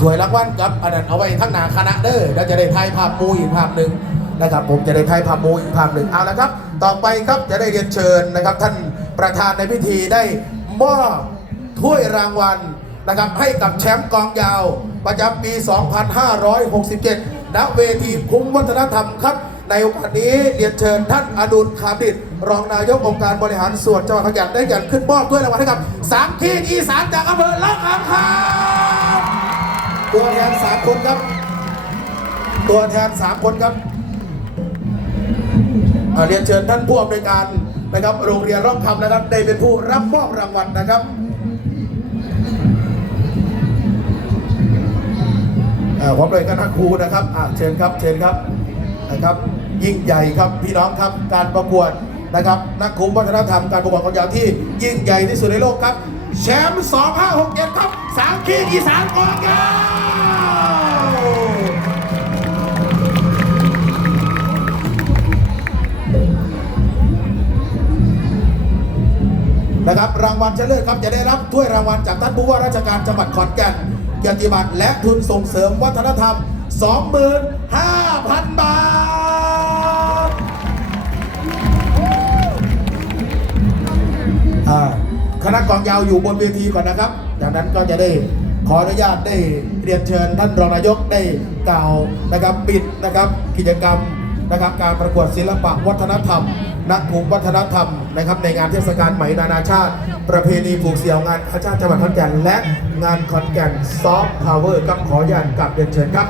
ถวยรางวัลกับอันนั้นเอาไว้ทั้งหนาคณะเด้อแล้วจะได้ถ่ายภาพมูอีกภาพหนึ่งนะครับ ผมจะได้ถ่ายภาพมูอีกภาพหนึ่งเอาละครับ ต่อไปครับจะได้เรียนเชิญนะครับ ท่านประธานในพิธีได้มอบถ้วยรางวัลนะครับให้กับแชมป์กองยาว ประจำปี 2567 ณ เวทีคุ้มวัฒนธรรมครับ ในโอกาสนี้เรียนเชิญท่านอดุลคามดิตรองนายกองค์การบริหารส่วนจังหวัดขอนแก่นได้จัดขึ้นมอบด้วยรางวัลให้กับสามขีดอีสานจากอำเภอละอังครับ ตัวแทนสามคนครับ ตัวแทนสามคนครับอาเรียนเชิญท่านผู้อำนวยการนะครับ โรงเรียนร่องคำนะครับ ได้เป็นผู้รับมอบรางวัลนะครับอ่าผมเลยคณะครูนะครับเชิญครับเชิญครับนะครับ ยิ่งใหญ่ครับพี่น้องครับการประกวดนะครับนักคุมวัฒนธรรมการประกวดของยาวที่ยิ่งใหญ่ที่สุดในโลกครับ แชมป์2567ครับสามขีดอีสานกองยาวนะครับรางวัลชนะเลิศครับจะได้รับถ้วยรางวัลจากท่านผู้ว่าราชการจังหวัดขอนแก่นเกียรติบัตรและทุนส่งเสริมวัฒนธรรม 25,000 บาทอ่า คณะกองยาวอยู่บนเวทีก่อนนะครับจากนั้นก็จะได้ขออนุญาตได้เรียนเชิญท่านรองนายกได้กล่าวนะครับปิดนะครับกิจกรรมนะครับการประกวดศิลปะวัฒนธรรม นักภูมิวัฒนธรรมนะครับในงานเทศกาลไหมนานาชาติ ประเพณีผูกเสี่ยวงานข้าชาติจังหวัดขอนแก่นและงานขอนแก่นซอฟต์พาวเวอร์กับขออนุญาตกลับเรียนเชิญครับ